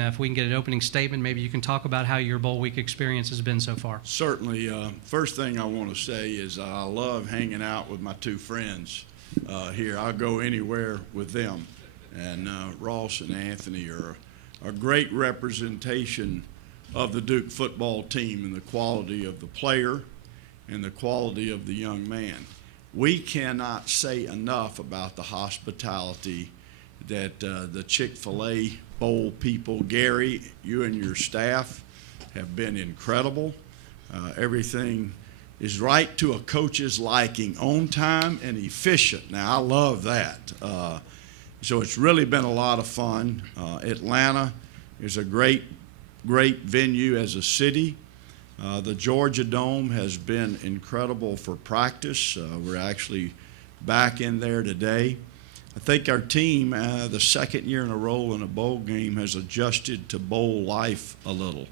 and if we can get an opening statement, maybe you can talk about how your bowl week experience has been so far. Certainly. First thing I want to say is I love hanging out with my two friends here. I'll go anywhere with them. And Ross and Anthony are a great representation of the Duke football team and the quality of the player and the quality of the young man. We cannot say enough about the hospitality that the Chick-fil-A bowl people, Gary, you and your staff have been incredible. Everything is right to a coach's liking, on time and efficient. Now, I love that. So it's really been a lot of fun. Atlanta is a great venue as a city. The Georgia Dome has been incredible for practice. We're actually back in there today. I think our team, the second year in a row in a bowl game, has adjusted to bowl life a little.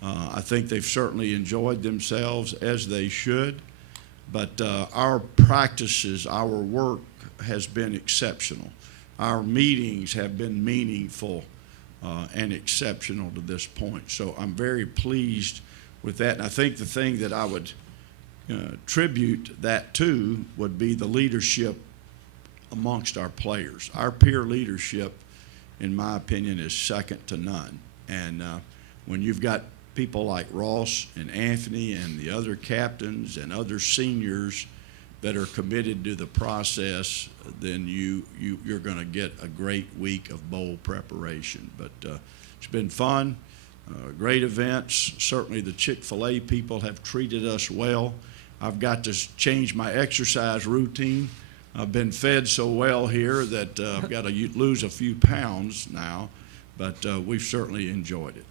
I think they've certainly enjoyed themselves, as they should. But our practices, our work has been exceptional. Our meetings have been meaningful and exceptional to this point. So I'm very pleased with that. And I think the thing that I would tribute that to would be the leadership amongst our players. Our peer leadership, in my opinion, is second to none. And when you've got people like Ross and Anthony and the other captains and other seniors that are committed to the process, then you're going to get a great week of bowl preparation. But it's been fun, great events. Certainly the Chick-fil-A people have treated us well. I've got to change my exercise routine. I've been fed so well here that I've got to lose a few pounds now, but we've certainly enjoyed it.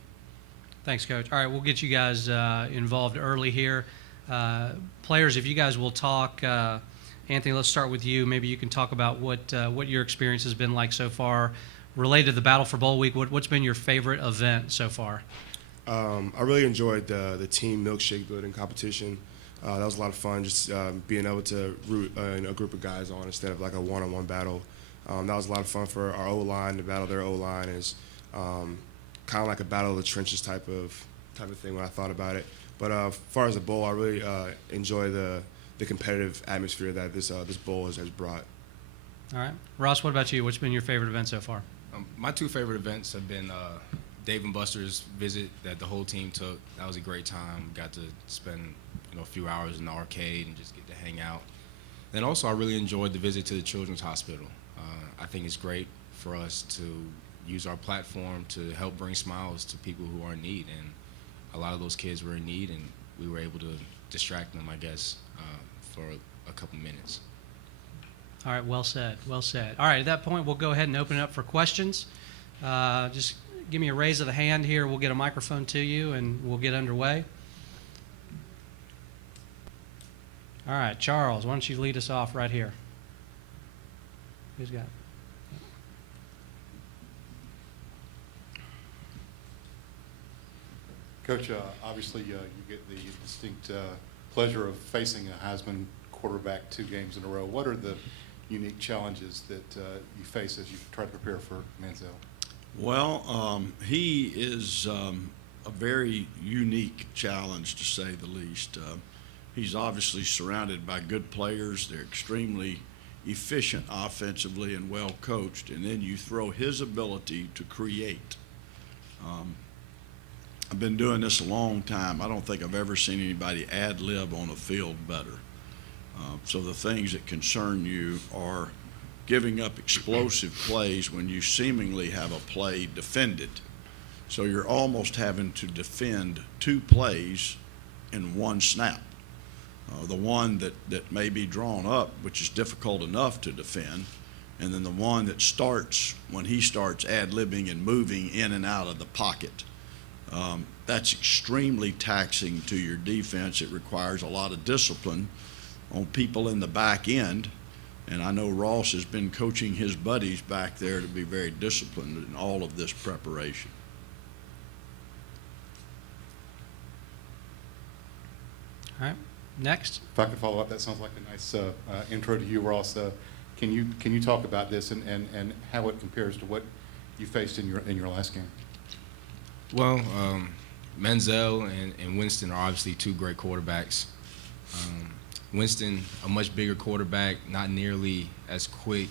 Thanks, Coach. All right, we'll get you guys involved early here. Players, if you guys will talk, Anthony, let's start with you. Maybe you can talk about what your experience has been like so far related to the Battle for Bowl Week. What's been your favorite event so far? I really enjoyed the team milkshake building competition. That was a lot of fun, just being able to root a group of guys on instead of like a one-on-one battle. That was a lot of fun for our O-line. To battle their O-line is kind of like a battle of the trenches type of thing when I thought about it. But as far as the bowl, I really enjoy the competitive atmosphere that this bowl has brought. All right. Ross, what about you? What's been your favorite event so far? My two favorite events have been Dave and Buster's visit that the whole team took. That was a great time. Got to spend a few hours in the arcade and just get to hang out. Then also I really enjoyed the visit to the Children's Hospital. I think it's great for us to use our platform to help bring smiles to people who are in need. And a lot of those kids were in need, and we were able to distract them, I guess, for a couple minutes. All right, well said, well said. All right, at that point, we'll go ahead and open it up for questions. Just give me a raise of the hand here. We'll get a microphone to you, and we'll get underway. All right, Charles, why don't you lead us off right here? Who's got it? Coach, obviously you get the distinct pleasure of facing a Heisman quarterback 2 games in a row. What are the unique challenges that you face as you try to prepare for Manziel? Well, he is a very unique challenge, to say the least. He's obviously surrounded by good players. They're extremely efficient offensively and well coached, and then you throw his ability to create. I've been doing this a long time. I don't think I've ever seen anybody ad-lib on a field better. So the things that concern you are giving up explosive plays when you seemingly have a play defended. So you're almost having to defend 2 plays in one snap. The one that may be drawn up, which is difficult enough to defend, and then the one that starts when he starts ad-libbing and moving in and out of the pocket. That's extremely taxing to your defense. It requires a lot of discipline on people in the back end, and I know Ross has been coaching his buddies back there to be very disciplined in all of this preparation. All right, next. If I could follow up, that sounds like a nice intro to you, Ross. Can you talk about this and how it compares to what you faced in your last game? Well, Menzel and Winston are obviously two great quarterbacks. Winston, a much bigger quarterback, not nearly as quick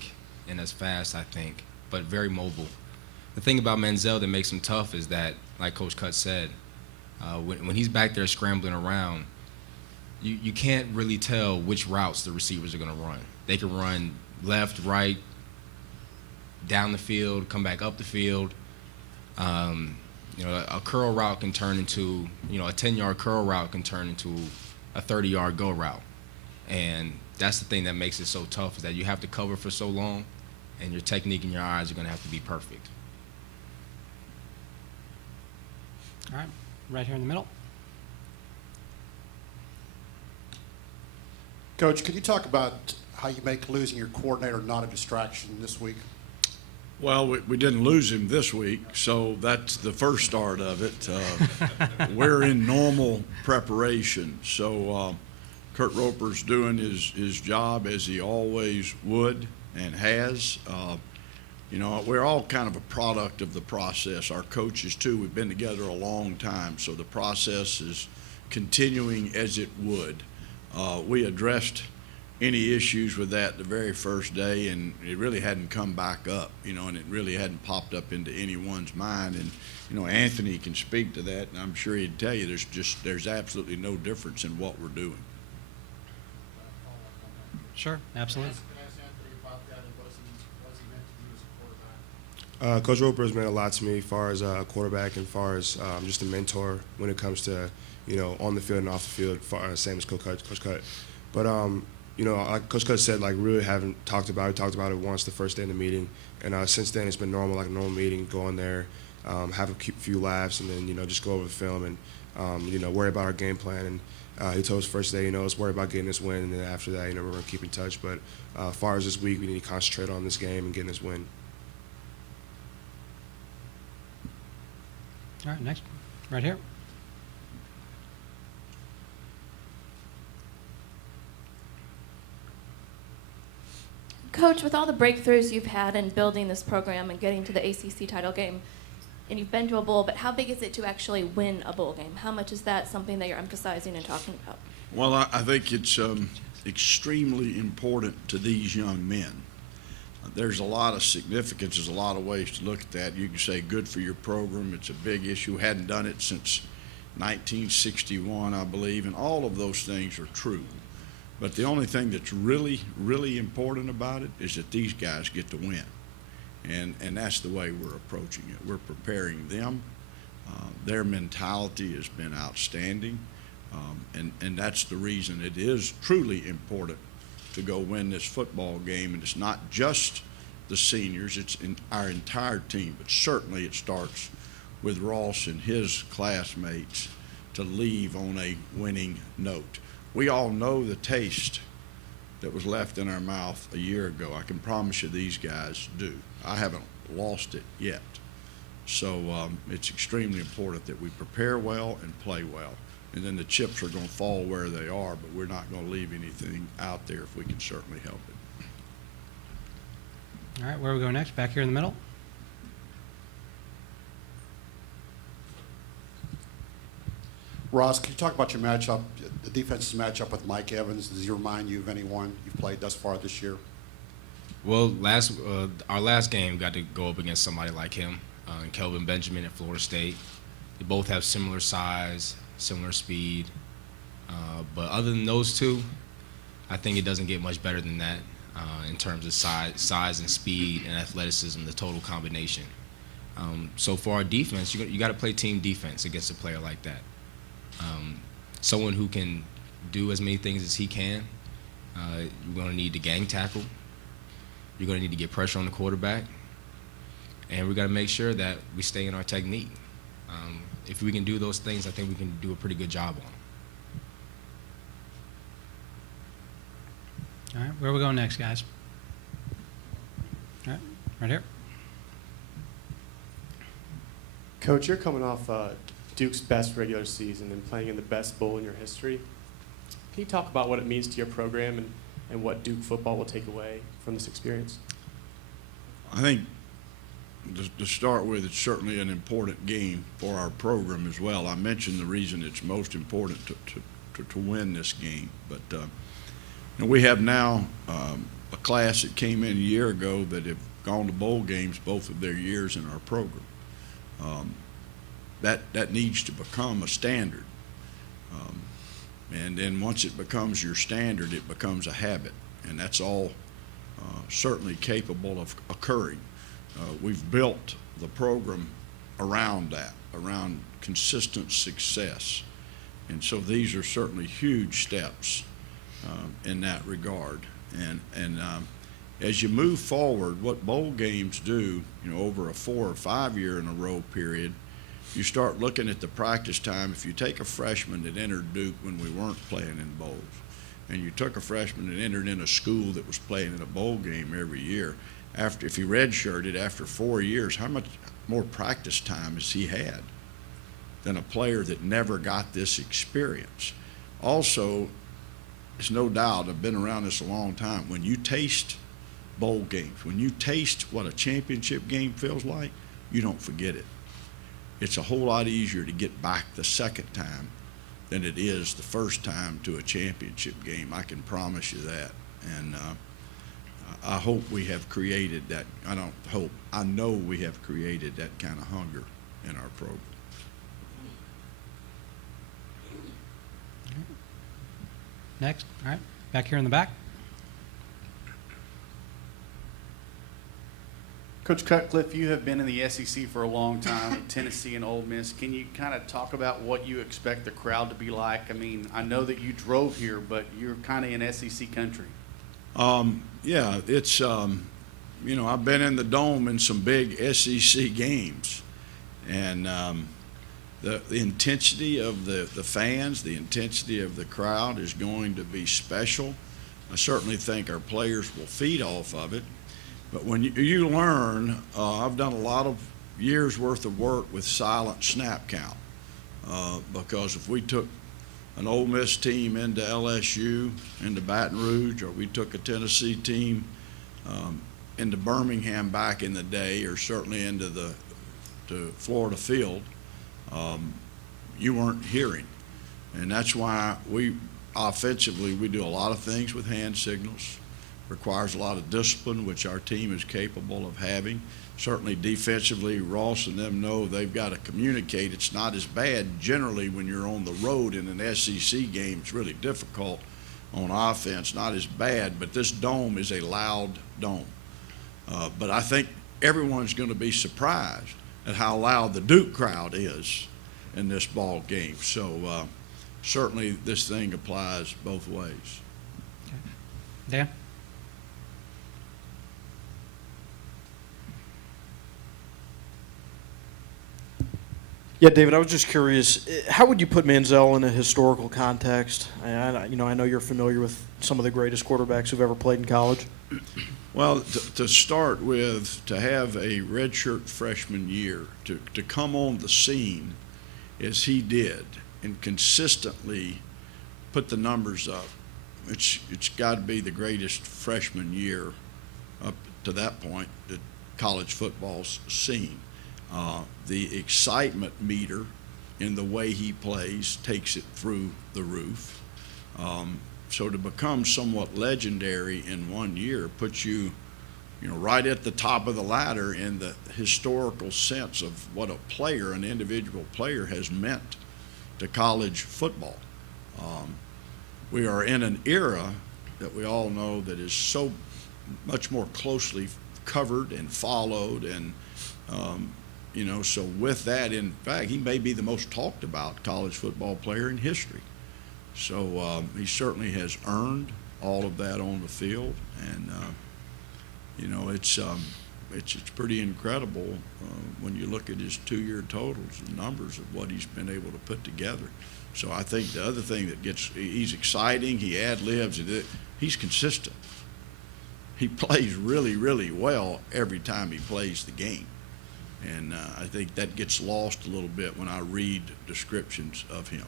and as fast, I think, but very mobile. The thing about Menzel that makes him tough is that, like Coach Cut said, when he's back there scrambling around, you can't really tell which routes the receivers are going to run. They can run left, right, down the field, come back up the field. A curl route can turn into, a 10-yard curl route can turn into a 30-yard go route. And that's the thing that makes it so tough, is that you have to cover for so long, and your technique and your eyes are going to have to be perfect. All right, right here in the middle. Coach, could you talk about how you make losing your coordinator not a distraction this week? Well, we didn't lose him this week, so that's the first start of it. We're in normal preparation, so Kurt Roper's doing his job as he always would and has. We're all kind of a product of the process. Our coaches, too, we've been together a long time, so the process is continuing as it would. We addressed any issues with that the very first day, and it really hadn't come back up, and it really hadn't popped up into anyone's mind. And, Anthony can speak to that, and I'm sure he'd tell you there's absolutely no difference in what we're doing. Sure, absolutely. Coach Roper has meant a lot to me as far as a quarterback and as far as just a mentor when it comes to, on the field and off the field, same as Coach Cut. But, like Coach Cut said, really haven't talked about it. We talked about it once the first day in the meeting. And since then, it's been normal, like a normal meeting, go in there, have a few laughs, and then, just go over the film and, worry about our game plan. And he told us first day, let's worry about getting this win. And then after that, we're going to keep in touch. But as far as this week, we need to concentrate on this game and getting this win. All right, next, right here. Coach, with all the breakthroughs you've had in building this program and getting to the ACC title game, and you've been to a bowl, but how big is it to actually win a bowl game? How much is that something that you're emphasizing and talking about? Well, I think it's extremely important to these young men. There's a lot of significance. There's a lot of ways to look at that. You can say good for your program. It's a big issue. Hadn't done it since 1961, I believe, and all of those things are true. But the only thing that's really, really important about it is that these guys get to win. And that's the way we're approaching it. We're preparing them. Their mentality has been outstanding. And that's the reason it is truly important to go win this football game. And it's not just the seniors, it's in our entire team. But certainly it starts with Ross and his classmates to leave on a winning note. We all know the taste that was left in our mouth a year ago. I can promise you these guys do. I haven't lost it yet. So it's extremely important that we prepare well and play well. And then the chips are going to fall where they are, but we're not going to leave anything out there if we can certainly help it. All right, where we go next? Back here in the middle. Ross, can you talk about your matchup, the defense's matchup with Mike Evans? Does he remind you of anyone you've played thus far this year? Well, our last game got to go up against somebody like him, and Kelvin Benjamin at Florida State. They both have similar size, similar speed. But other than those two, I think it doesn't get much better than that in terms of size and speed and athleticism, the total combination. So for our defense, you got to play team defense against a player like that. Someone who can do as many things as he can. You're going to need to gang tackle. You're going to need to get pressure on the quarterback. And we got to make sure that we stay in our technique. If we can do those things, I think we can do a pretty good job on them. All right, where are we going next, guys? All right, right here. Coach, you're coming off Duke's best regular season and playing in the best bowl in your history. Can you talk about what it means to your program and what Duke football will take away from this experience? I think to start with, it's certainly an important game for our program as well. I mentioned the reason it's most important to win this game, but we have now a class that came in a year ago that have gone to bowl games both of their years in our program. That needs to become a standard. And then once it becomes your standard, it becomes a habit, and that's all certainly capable of occurring. We've built the program around that, around consistent success. And so these are certainly huge steps in that regard. And as you move forward, what bowl games do, over a 4 or 5 year in a row period, you start looking at the practice time. If you take a freshman that entered Duke when we weren't playing in bowls, and you took a freshman that entered in a school that was playing in a bowl game every year, if he redshirted after 4 years, how much more practice time has he had than a player that never got this experience? Also, there's no doubt, I've been around this a long time, when you taste bowl games, when you taste what a championship game feels like, you don't forget it. It's a whole lot easier to get back the second time than it is the first time to a championship game. I can promise you that. And I hope we have created that. I know we have created that kind of hunger in our program. Next. All right. Back here in the back. Coach Cutcliffe, you have been in the SEC for a long time, with Tennessee and Ole Miss. Can you kind of talk about what you expect the crowd to be like? I mean, I know that you drove here, but you're kind of in SEC country. Yeah, it's, I've been in the Dome in some big SEC games. And the intensity of the fans, the intensity of the crowd is going to be special. I certainly think our players will feed off of it. But when you learn, I've done a lot of years' worth of work with silent snap count, because if we took an Ole Miss team into LSU, into Baton Rouge, or we took a Tennessee team into Birmingham back in the day, or certainly into to Florida Field, you weren't hearing. And that's why offensively, we do a lot of things with hand signals. Requires a lot of discipline, which our team is capable of having. Certainly defensively, Ross and them know they've got to communicate. It's not as bad generally when you're on the road in an SEC game. It's really difficult on offense, not as bad, but this dome is a loud dome. But I think everyone's going to be surprised at how loud the Duke crowd is in this ball game. So certainly this thing applies both ways. Okay. Dan? Yeah, David, I was just curious, how would you put Manziel in a historical context? I know you're familiar with some of the greatest quarterbacks who've ever played in college. Well, to start with, to have a redshirt freshman year, to come on the scene as he did and consistently put the numbers up, it's got to be the greatest freshman year up to that point that college football's seen. The excitement meter in the way he plays takes it through the roof. So to become somewhat legendary in 1 year puts you, right at the top of the ladder in the historical sense of what a player, an individual player, has meant to college football. We are in an era that we all know that is so much more closely covered and followed, and so with that, in fact, he may be the most talked about college football player in history. So he certainly has earned all of that on the field, and it's pretty incredible when you look at his 2-year totals and numbers of what he's been able to put together. So I think the other thing that he's exciting, he ad-libs, he's consistent. He plays really, really well every time he plays the game. And I think that gets lost a little bit when I read descriptions of him.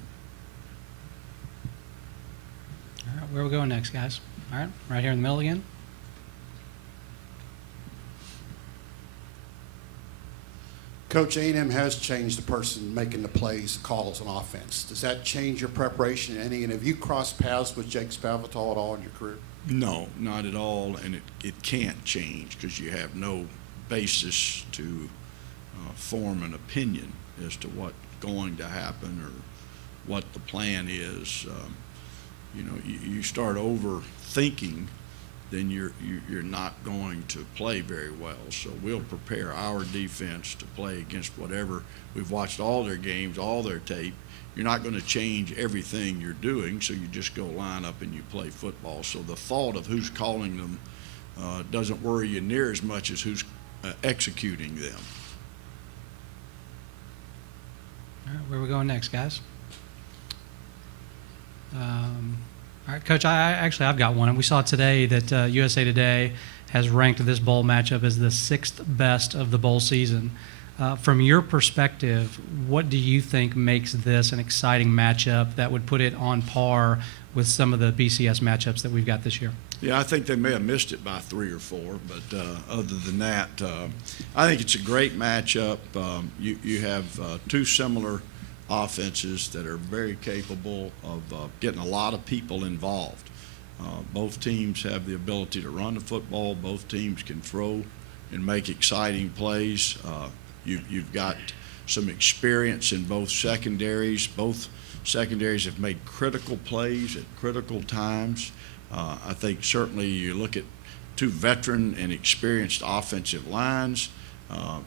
All right, where are we going next, guys? All right, right here in the middle again. Coach, A&M has changed the person making the plays, calls on offense. Does that change your preparation any? And have you crossed paths with Jake Spavital at all in your career? No, not at all, and it can't change because you have no basis to form an opinion as to what's going to happen or what the plan is. You start overthinking, then you're not going to play very well. So we'll prepare our defense to play against whatever. We've watched all their games, all their tape. You're not going to change everything you're doing, so you just go line up and you play football. So the thought of who's calling them doesn't worry you near as much as who's executing them. All right, where are we going next, guys? All right, Coach, I've got one. And we saw today that USA Today has ranked this bowl matchup as the 6th best of the bowl season. From your perspective, what do you think makes this an exciting matchup that would put it on par with some of the BCS matchups that we've got this year? Yeah, I think they may have missed it by 3 or 4, but other than that, I think it's a great matchup. You have two similar offenses that are very capable of getting a lot of people involved. Both teams have the ability to run the football. Both teams can throw and make exciting plays. You've got some experience in both secondaries. Both secondaries have made critical plays at critical times. I think certainly you look at two veteran and experienced offensive lines.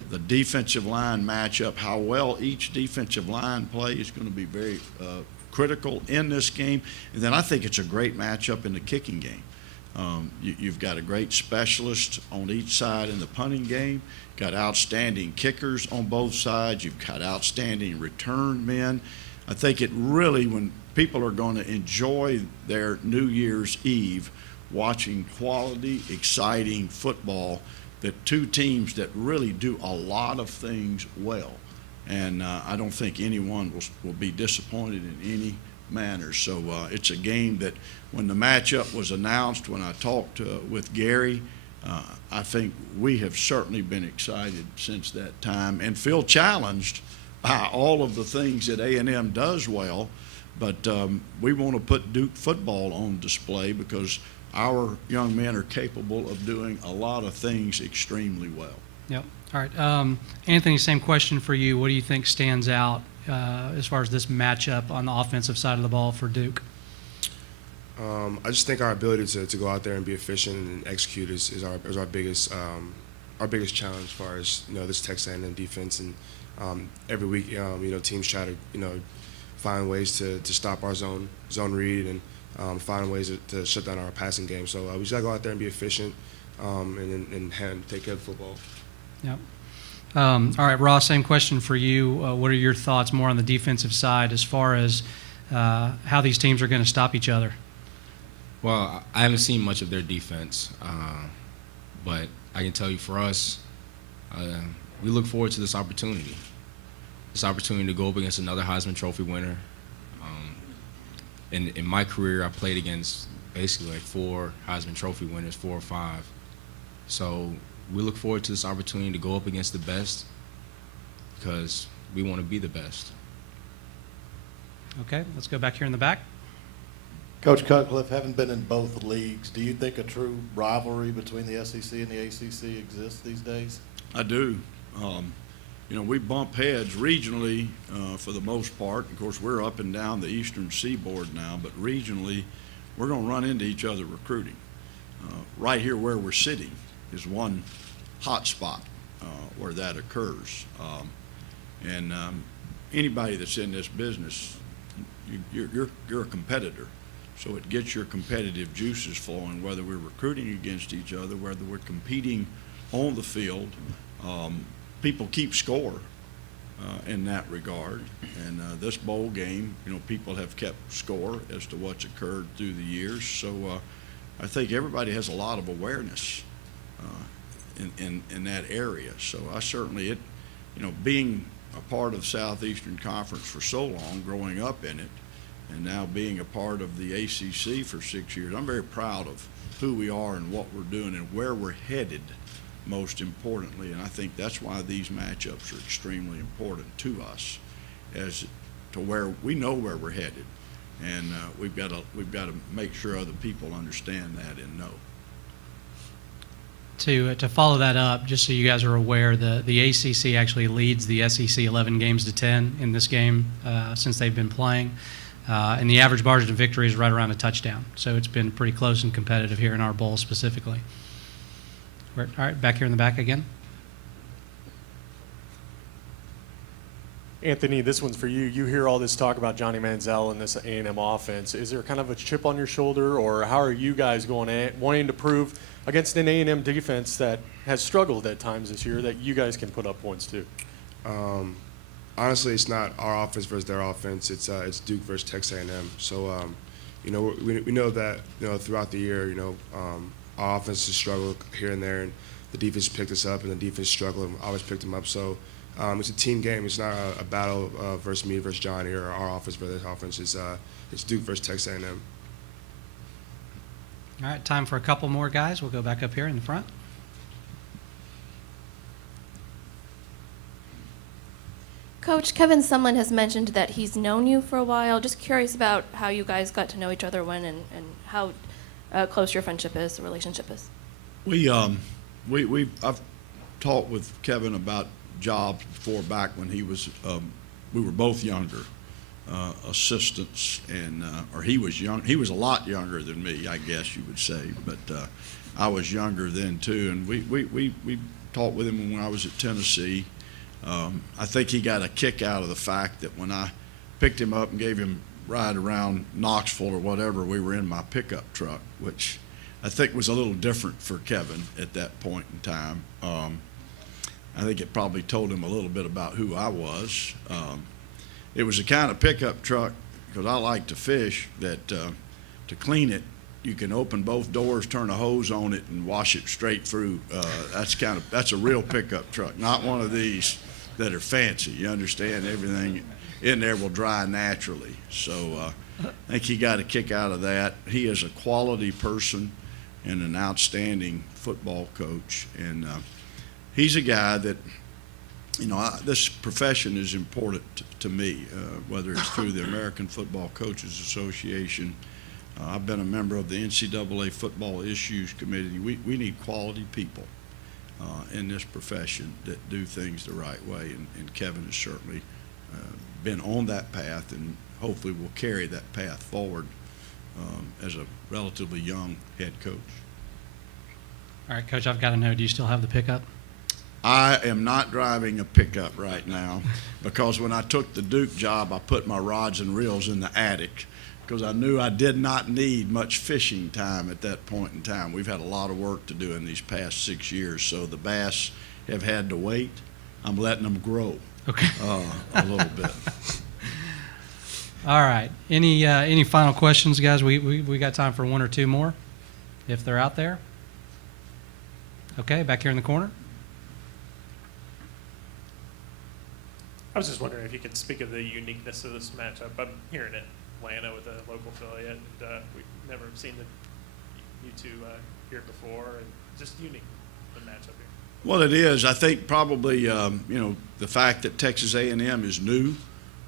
The defensive line matchup, how well each defensive line play is going to be very critical in this game. And then I think it's a great matchup in the kicking game. You've got a great specialist on each side in the punting game, got outstanding kickers on both sides, you've got outstanding return men. I think it really, when people are going to enjoy their New Year's Eve watching quality, exciting football, that two teams that really do a lot of things well. And I don't think anyone will be disappointed in any manner. So it's a game that when the matchup was announced, when I talked with Gary, I think we have certainly been excited since that time and feel challenged by all of the things that A&M does well. But we want to put Duke football on display because our young men are capable of doing a lot of things extremely well. Yep. All right. Anthony, same question for you. What do you think stands out as far as this matchup on the offensive side of the ball for Duke? I just think our ability to go out there and be efficient and execute is our biggest challenge as far as this Texas A&M defense. And every week teams try to find ways to stop our zone read and find ways to shut down our passing game. So we just got to go out there and be efficient and take care of football. Yep. All right, Ross, same question for you. What are your thoughts more on the defensive side as far as how these teams are going to stop each other? Well, I haven't seen much of their defense, but I can tell you for us, we look forward to this opportunity. This opportunity to go up against another Heisman Trophy winner. In my career, I played against basically like 4 Heisman Trophy winners, 4 or 5. So we look forward to this opportunity to go up against the best because we want to be the best. Okay, let's go back here in the back. Coach Cutcliffe, having been in both leagues, do you think a true rivalry between the SEC and the ACC exists these days? I do. We bump heads regionally for the most part. Of course, we're up and down the eastern seaboard now, but regionally, we're going to run into each other recruiting. Right here where we're sitting is one hot spot where that occurs. Anybody that's in this business, you're a competitor. So it gets your competitive juices flowing, whether we're recruiting against each other, whether we're competing on the field. People keep score in that regard. And this bowl game, people have kept score as to what's occurred through the years. So I think everybody has a lot of awareness in that area. So I certainly, being a part of Southeastern Conference for so long, growing up in it, and now being a part of the ACC for 6 years, I'm very proud of who we are and what we're doing and where we're headed most importantly, and I think that's why these matchups are extremely important to us, as to where we know where we're headed, and we've got to make sure other people understand that and know. To follow that up, just so you guys are aware, the ACC actually leads the SEC 11 games to 10 in this game since they've been playing, and the average margin of victory is right around a touchdown. So it's been pretty close and competitive here in our bowl specifically. All right, back here in the back again. Anthony, this one's for you. You hear all this talk about Johnny Manziel and this A&M offense. Is there kind of a chip on your shoulder, or how are you guys wanting to prove against an A&M defense that has struggled at times this year that you guys can put up points too? Honestly, it's not our offense versus their offense. It's Duke versus Texas A&M. So, we know that throughout the year, our offense has struggled here and there, and the defense picked us up, and the defense struggled and always picked them up. So. It's a team game. It's not a battle versus me versus Johnny or our offense versus their offense. It's Duke versus Texas A&M. All right, time for a couple more guys. We'll go back up here in the front. Coach, Kevin Sumlin has mentioned that he's known you for a while. Just curious about how you guys got to know each other when and how close your friendship is, the relationship is. I've talked with Kevin about jobs before, back when he was we were both younger assistants, and or he was a lot younger than me, I guess you would say, but I was younger then too, and we talked with him when I was at Tennessee. I think he got a kick out of the fact that when I picked him up and gave him a ride around Knoxville or whatever, we were in my pickup truck, which I think was a little different for Kevin at that point in time. I think it probably told him a little bit about who I was. It was the kind of pickup truck, because I like to fish, that to clean it, you can open both doors, turn a hose on it, and wash it straight through. That's a real pickup truck, not one of these that are fancy. You understand, everything in there will dry naturally. So I think he got a kick out of that. He is a quality person and an outstanding football coach, and he's a guy that, this profession is important to me, whether it's through the American Football Coaches Association. I've been a member of the NCAA Football Issues Committee. We need quality people in this profession that do things the right way, and Kevin has certainly been on that path, and hopefully will carry that path forward as a relatively young head coach. All right, Coach, I've got to know, do you still have the pickup? I am not driving a pickup right now, because when I took the Duke job, I put my rods and reels in the attic, because I knew I did not need much fishing time at that point in time. We've had a lot of work to do in these past 6 years, so the bass have had to wait. I'm letting them grow a little bit. All right. Any final questions, guys? We got time for one or two more, if they're out there. Okay, back here in the corner. I was just wondering if you could speak of the uniqueness of this matchup. I'm here in Atlanta with a local affiliate, and we've never seen you two here before, and just unique, the matchup here. Well, it is. I think probably the fact that Texas A&M is new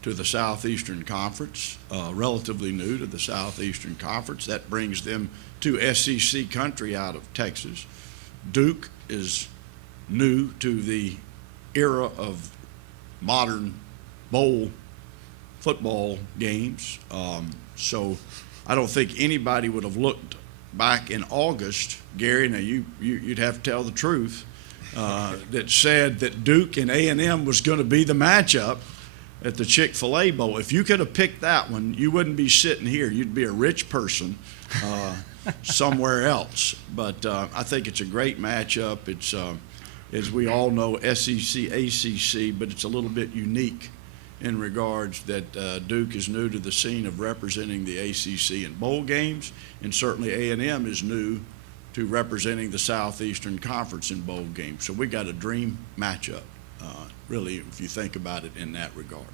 to the Southeastern Conference, relatively new to the Southeastern Conference, that brings them to SEC country out of Texas. Duke is new to the era of modern bowl football games. So I don't think anybody would have looked back in August, Gary, now you'd have to tell the truth, that said that Duke and A&M was going to be the matchup at the Chick-fil-A Bowl. If you could have picked that one, you wouldn't be sitting here. You'd be a rich person somewhere else. But I think it's a great matchup. It's, as we all know, SEC, ACC, but it's a little bit unique in regards that Duke is new to the scene of representing the ACC in bowl games, and certainly A&M is new to representing the Southeastern Conference in bowl games. So we got a dream matchup, really, if you think about it in that regard.